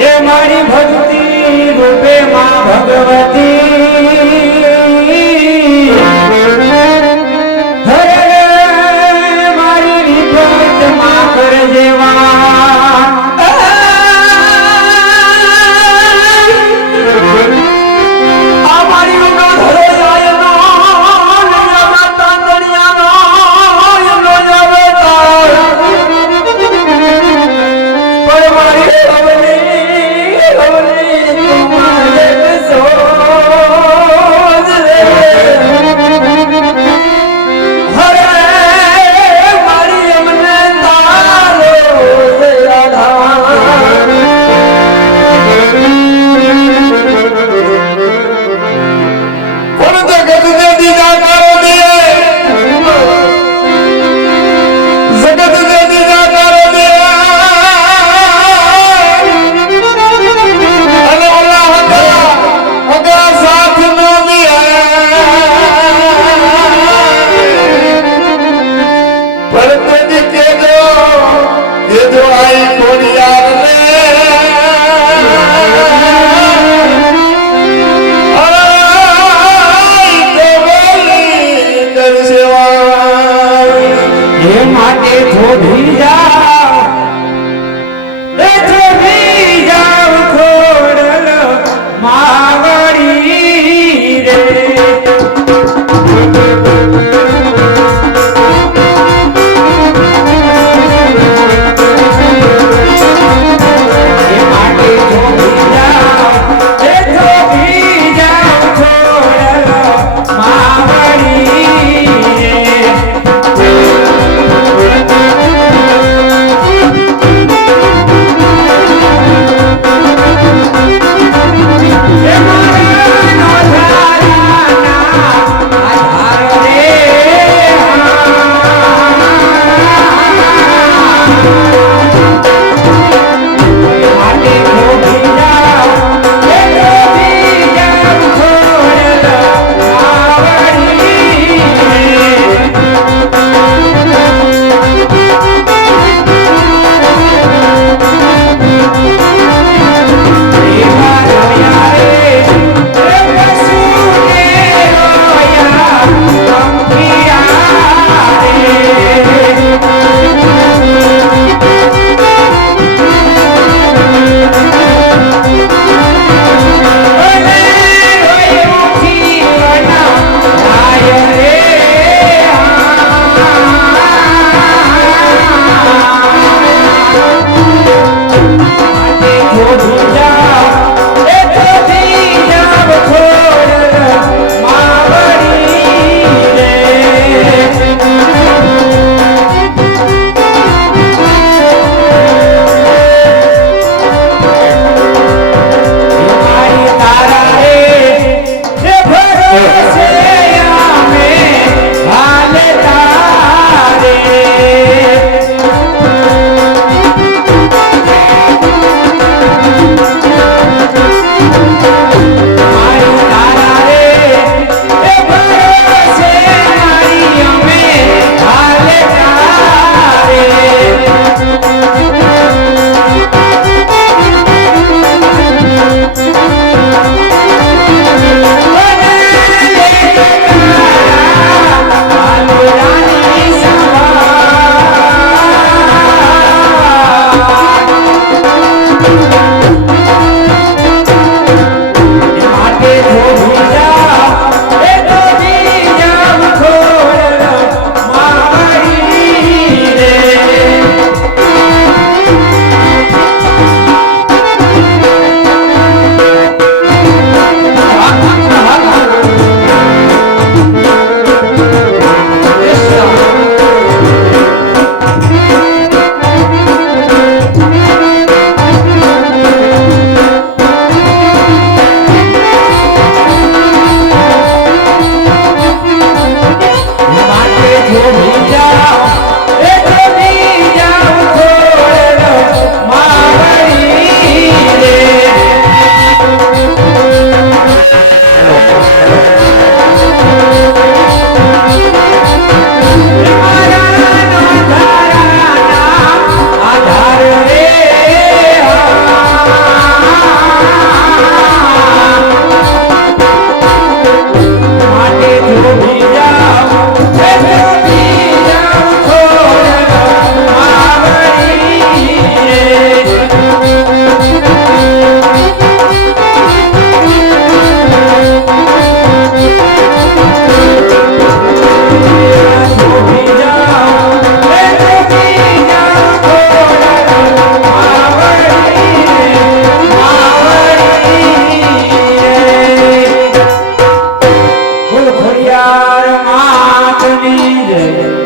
એ મારી ભક્તિ રૂપે માં ભગવતી હરે મારી વિપત માં કરજેવા આ મારી વગર હરે જાય નો નયવતા દરિયા નો નયવતા પર મારી હવલી હવલી તુમારે સો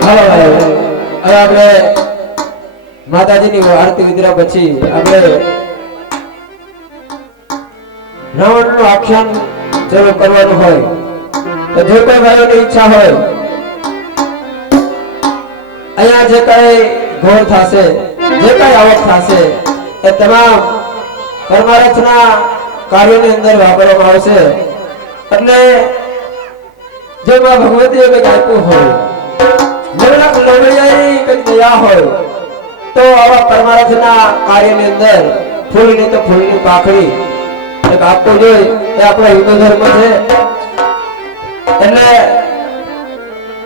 હાલો ભાઈ હવે આપણે માતાજીની આરતી વિતર્યા પછી આપણે રાવણનું આખ્યાન ચાલુ કરવાનું હોય તો જે કોઈ ભાઈઓની ઈચ્છા હોય અહીંયા જે કઈ ઘોર થશે જે કઈ આવક થશે એ તમામ પરમાર્થના કાર્યોની અંદર વાપરવામાં આવશે એટલે જે માં ભગવતીએ કંઈક આપ્યું હોય જેમના લોભિયાની કંઈક દયા હોય તો આવા પરમાર્થના કાર્યની અંદર ફૂલની તો ફૂલની પાખડી એક આપવું જોઈએ એ આપણો હિન્દુ ધર્મ છે એટલે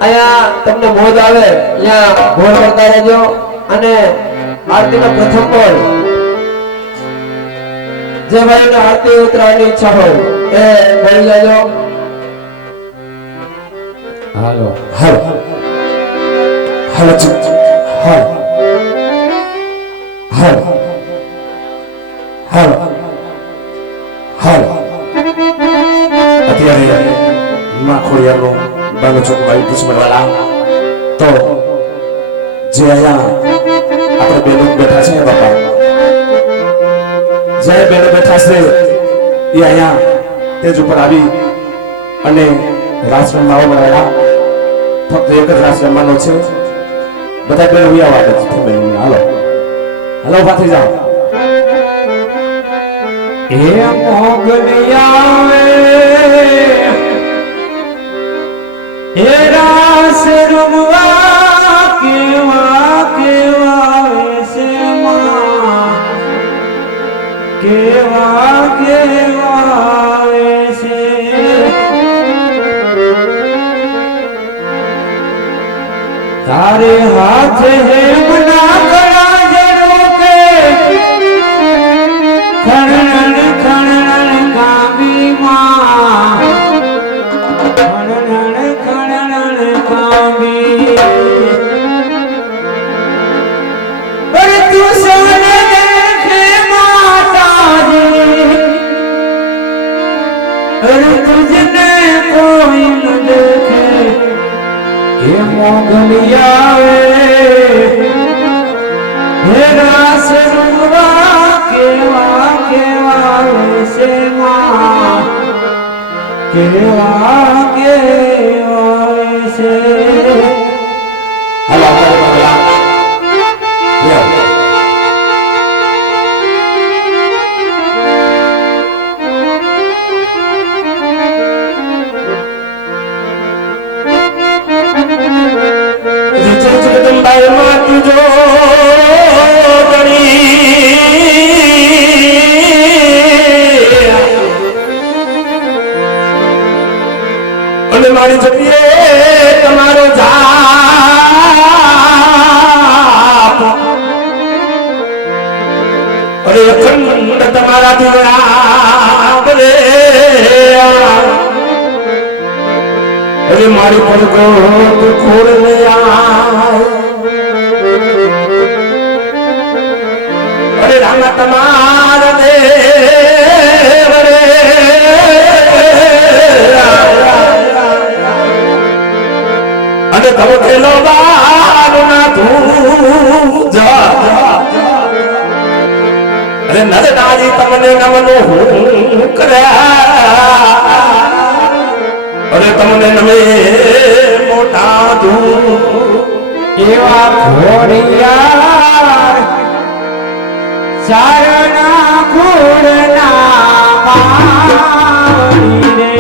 અહીંયા તમને મોજ આવે અહીંયા ઘોર કરતા રહેજો અને આરતીનો પ્રથમ કોલ જે ભાઈને આરતી ઉતરવાની ઈચ્છા હોય એ બોલી લેજો હાલો હાલો હાલો હાલો હાલો હાલો હાલો અત્યારે માં ખોડિયાનો બાનો ચોકભાઈ દુશ્મનવાળા તો જે અહીંયા આપણે બેનો બેઠા છે બાપા જે બેનો બેઠા છે એ અહીંયા તેજ ઉપર આવી અને રાસ રમવા મળ્યા ફક્ત એક જ રાસ રમવાનો છે બધા બેનો આવા છે હાલો હાલો પાછી જાઓ એ મોગલિયા એ રાસ રમવા કેવા કેવા વેશે માં કેવા કેવા વેશે તારે હાથ હે મના કળા જરો કે ખણણ ખણણ કામી માં ખણણ ખણણ કામી પર તું સોને દેખે માતાજી અરે તુજને કોઈ ન દેખે કે મોગલિયા હે રાસ રમવા કેવા કેવા વેશે માં કેવા કેવા વેશે હાલો આપણે બગલા જગદંબાઈ માં તુજો અને મારી જપીએ તમારો જાપ અરે અખંડ તમારા દીવડા રે અરે મારી પડકો તું ખોડ ને અરે રામા તમારા દેવ રે અને તવ ખેલો બાનો ના તું જા અરે નર નારી તમને નમનો હું કર્યા અરે તમને નમે મોટા તું એવા ઘોડિયા ચારણા ઘોડના પાણી રે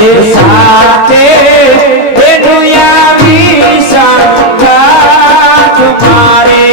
એ સાથે એ દુનિયા સંગાત મારે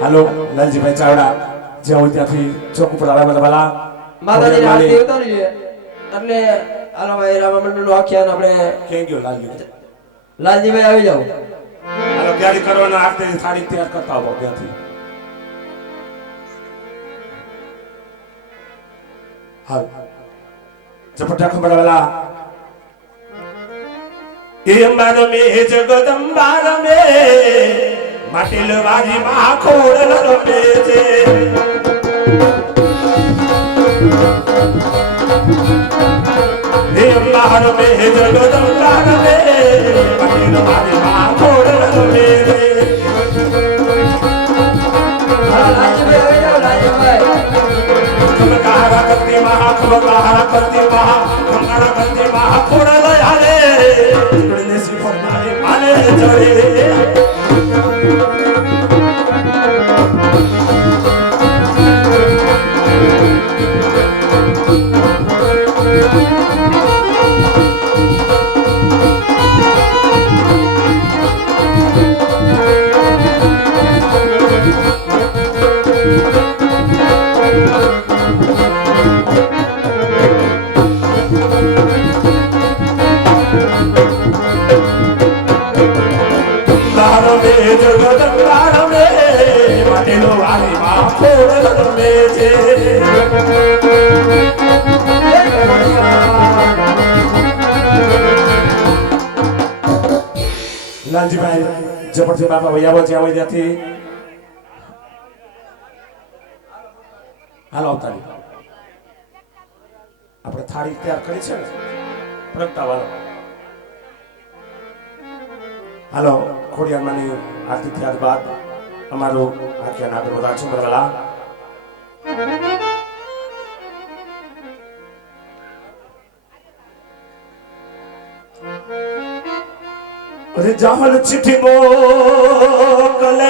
હાલો લાલજીભાઈ ચાવડા જ્યાં હોય ત્યાંથી ચોક ઉપર આવે બધા માતાજીની આરતી ઉતારીએ એટલે હાલો ભાઈ રામા મંડળનું આખ્યાન આપણે ક્યાં ગયો લાલજી લાલજીભાઈ આવી જાવ હાલો તૈયારી કરવાના આરતી થાળી તૈયાર કરતા આવો ત્યાંથી હાલ ઝપટા ખંભળવાલા એ અંબાર મે જગદંબાર મે માટીલ વાજી માં ખોડ લપે છે એ અંબાર મે જગદંબાર મે માટીલ વાજી માં ખોડ લપે છે લાલજીભાઈ આવી જાવ લાલજીભાઈ ખમકારા કરતી મહા ખમકારા કરતી મહા ખોડ લયાલે ને સિફર મારે માને ચડે લાલજીભાઈ જબરથી બાપા વૈયાવો જ્યાં હોય ત્યાંથી હાલો અવતારી આપણે થાળી તૈયાર કરી છે ને પ્રગટાવાળો હાલો ખોડિયારમાંની આરતી થયા બાદ અમારું આખ્યાન આગળ વધારશું બરાબર અરે જાહલ ચિઠ્ઠી મોકલે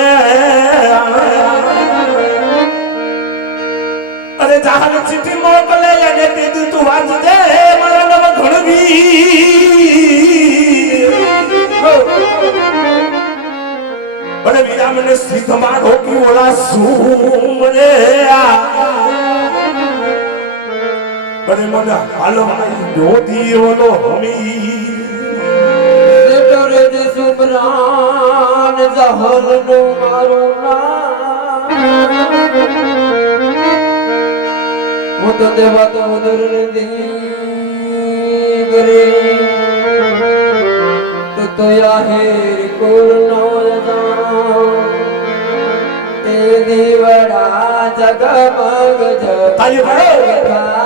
અરે જાહલ ચિઠ્ઠી મોકલે એને કીધું તું વાંચજે મારા નામ ઘણવી અરે બીજા મને સિદ્ધ મારો કી ઓલા શું મને અરે મને હાલો જોધી ઓલો હમી સુમરાન જહરનું મારું નામ હું તો દેવા તો દુર્દી તો યાહેર કોલ નો લગા એ દીવડા જગમગ તાળી પાડો. જગમગ